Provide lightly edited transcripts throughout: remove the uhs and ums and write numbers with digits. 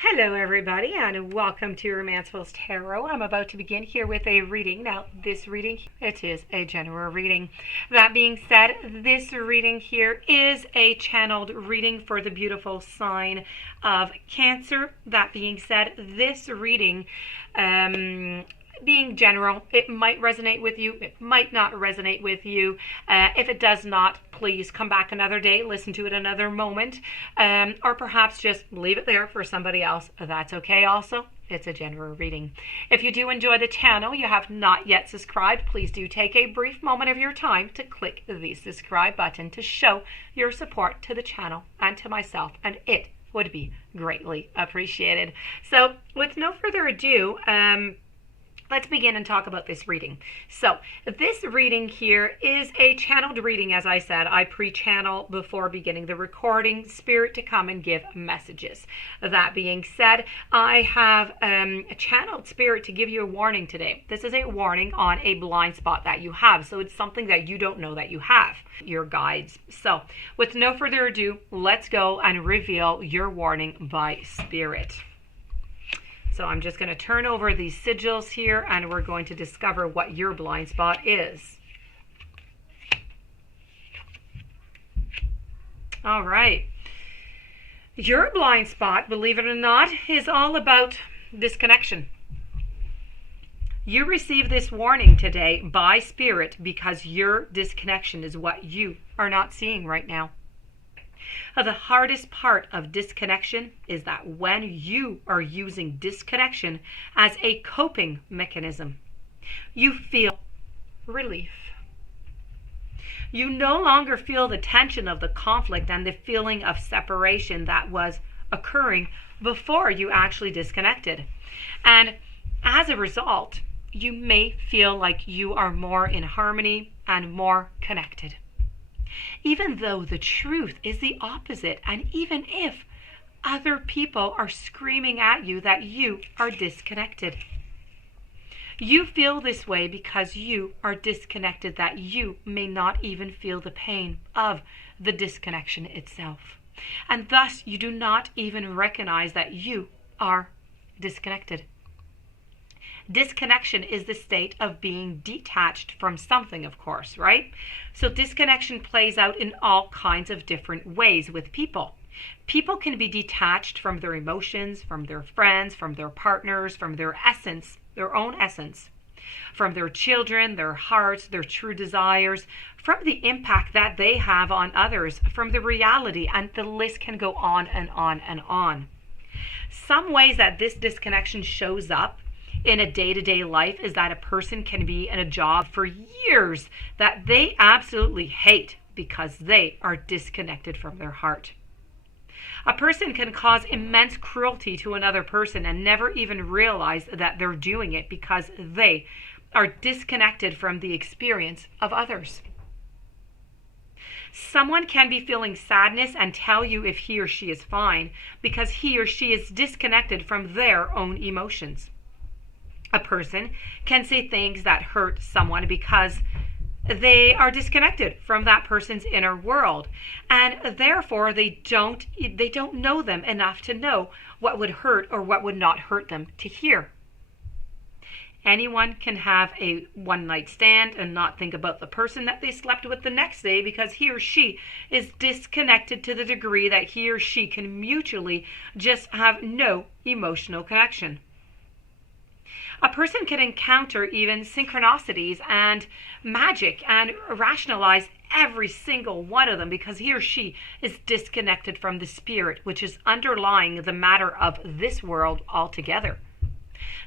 Hello everybody and welcome to Romanceful's Tarot. I'm about to begin here with a reading. Now this reading, it is a general reading. That being said, this reading here is a channeled reading for the beautiful sign of Cancer. That being said, this reading, being general, it might resonate with you, it might not resonate with you. If it does not, please come back another day, listen to it another moment, or perhaps just leave it there for somebody else. That's okay also. It's a general reading. If you do enjoy the channel, you have not yet subscribed, please do take a brief moment of your time to click the subscribe button to show your support to the channel and to myself, and it would be greatly appreciated. So with no further ado, let's begin and talk about this reading. So this reading here is a channeled reading. As I said, I pre-channel before beginning the recording, spirit to come and give messages. That being said, I have a channeled spirit to give you a warning today. This is a warning on a blind spot that you have. So it's something that you don't know that you have, your guides. So with no further ado, let's go and reveal your warning by spirit. So I'm just going to turn over these sigils here and we're going to discover what your blind spot is. All right. Your blind spot, believe it or not, is all about disconnection. You receive this warning today by spirit because your disconnection is what you are not seeing right now. The hardest part of disconnection is that when you are using disconnection as a coping mechanism, you feel relief. You no longer feel the tension of the conflict and the feeling of separation that was occurring before you actually disconnected. And as a result, you may feel like you are more in harmony and more connected. Even though the truth is the opposite, and even if other people are screaming at you that you are disconnected. You feel this way because you are disconnected, that you may not even feel the pain of the disconnection itself. And thus you do not even recognize that you are disconnected. Disconnection is the state of being detached from something, of course, right? So disconnection plays out in all kinds of different ways with people. People can be detached from their emotions, from their friends, from their partners, from their essence, their own essence, from their children, their hearts, their true desires, from the impact that they have on others, from the reality, and the list can go on and on and on. Some ways that this disconnection shows up in a day-to-day life is that a person can be in a job for years that they absolutely hate because they are disconnected from their heart. A person can cause immense cruelty to another person and never even realize that they're doing it because they are disconnected from the experience of others. Someone can be feeling sadness and tell you if he or she is fine because he or she is disconnected from their own emotions. A person can say things that hurt someone because they are disconnected from that person's inner world, and therefore they don't know them enough to know what would hurt or what would not hurt them to hear. Anyone can have a one-night stand and not think about the person that they slept with the next day because he or she is disconnected to the degree that he or she can mutually just have no emotional connection. A person can encounter even synchronicities and magic and rationalize every single one of them because he or she is disconnected from the spirit, which is underlying the matter of this world altogether.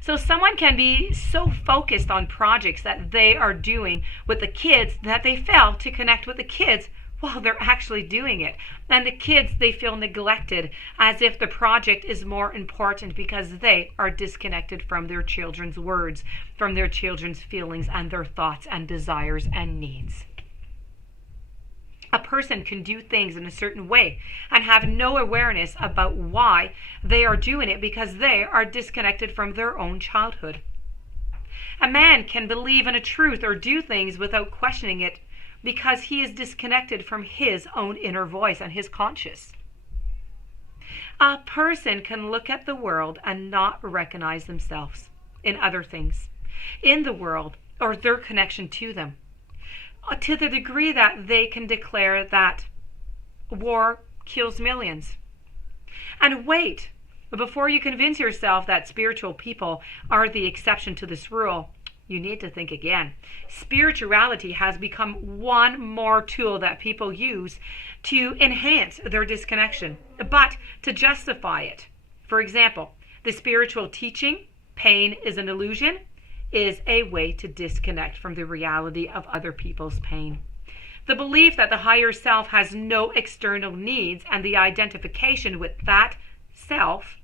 So someone can be so focused on projects that they are doing with the kids that they fail to connect with the kids while they're actually doing it. And the kids, they feel neglected as if the project is more important because they are disconnected from their children's words, from their children's feelings and their thoughts and desires and needs. A person can do things in a certain way and have no awareness about why they are doing it because they are disconnected from their own childhood. A man can believe in a truth or do things without questioning it because he is disconnected from his own inner voice and his conscious. A person can look at the world and not recognize themselves in other things, in the world, or their connection to them, to the degree that they can declare that war kills millions. And wait, before you convince yourself that spiritual people are the exception to this rule, you need to think again. Spirituality has become one more tool that people use to enhance their disconnection, but to justify it. For example, the spiritual teaching, pain is an illusion, is a way to disconnect from the reality of other people's pain. The belief that the higher self has no external needs and the identification with that self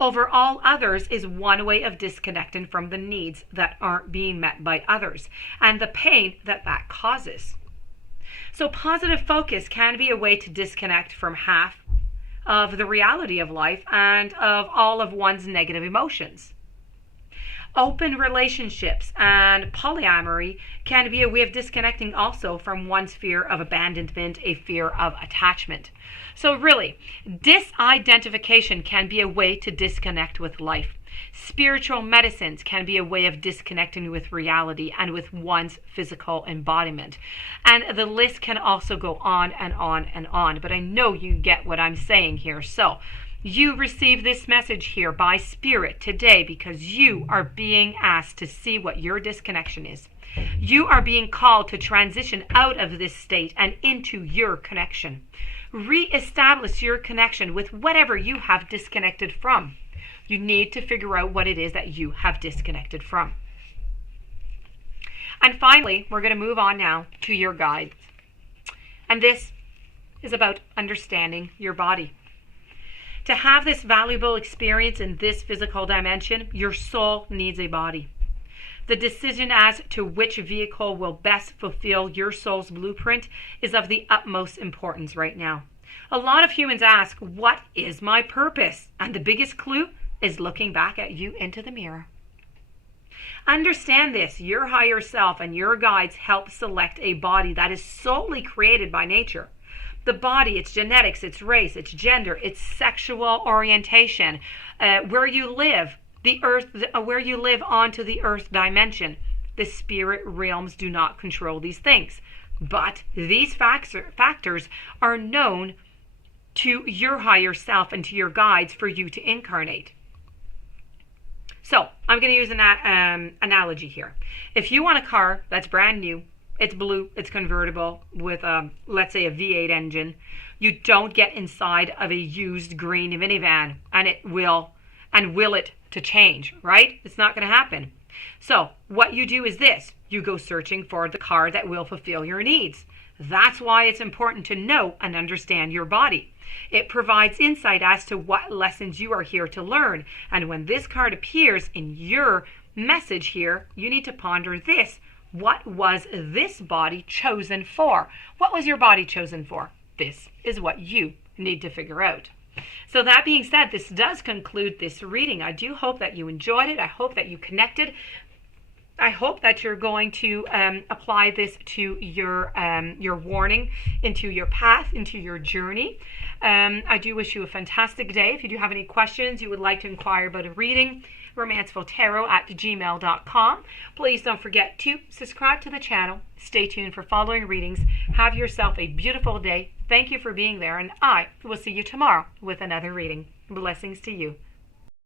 over all others is one way of disconnecting from the needs that aren't being met by others and the pain that that causes. So positive focus can be a way to disconnect from half of the reality of life and of all of one's negative emotions. Open relationships and polyamory can be a way of disconnecting also from one's fear of abandonment, a fear of attachment. So really, disidentification can be a way to disconnect with life. Spiritual medicines can be a way of disconnecting with reality and with one's physical embodiment. And the list can also go on and on and on, but I know you get what I'm saying here. So you receive this message here by Spirit today because you are being asked to see what your disconnection is. You are being called to transition out of this state and into your connection. Re-establish your connection with whatever you have disconnected from. You need to figure out what it is that you have disconnected from. And finally, we're going to move on now to your guides. And this is about understanding your body. To have this valuable experience in this physical dimension, your soul needs a body. The decision as to which vehicle will best fulfill your soul's blueprint is of the utmost importance right now. A lot of humans ask, what is my purpose? And the biggest clue is looking back at you into the mirror. Understand this, your higher self and your guides help select a body that is solely created by nature. The body, its genetics, its race, its gender, its sexual orientation, where you live, the earth, where you live onto the earth dimension. The spirit realms do not control these things, but these factors are known to your higher self and to your guides for you to incarnate. So I'm going to use an analogy here. If you want a car that's brand new, it's blue, it's convertible with, let's say, a V8 engine, you don't get inside of a used green minivan and will it to change, right? It's not going to happen. So what you do is this. You go searching for the car that will fulfill your needs. That's why it's important to know and understand your body. It provides insight as to what lessons you are here to learn. And when this card appears in your message here, you need to ponder this. What was this body chosen for? What was your body chosen for? This is what you need to figure out. So that being said, this does conclude this reading. I do hope that you enjoyed it. I hope that you connected. I hope that you're going to apply this to your warning, into your path, into your journey. I do wish you a fantastic day. If you do have any questions, you would like to inquire about a reading, romancefultarot@gmail.com. Please don't forget to subscribe to the channel. Stay tuned for following readings. Have yourself a beautiful day. Thank you for being there, and I will see you tomorrow with another reading. Blessings to you.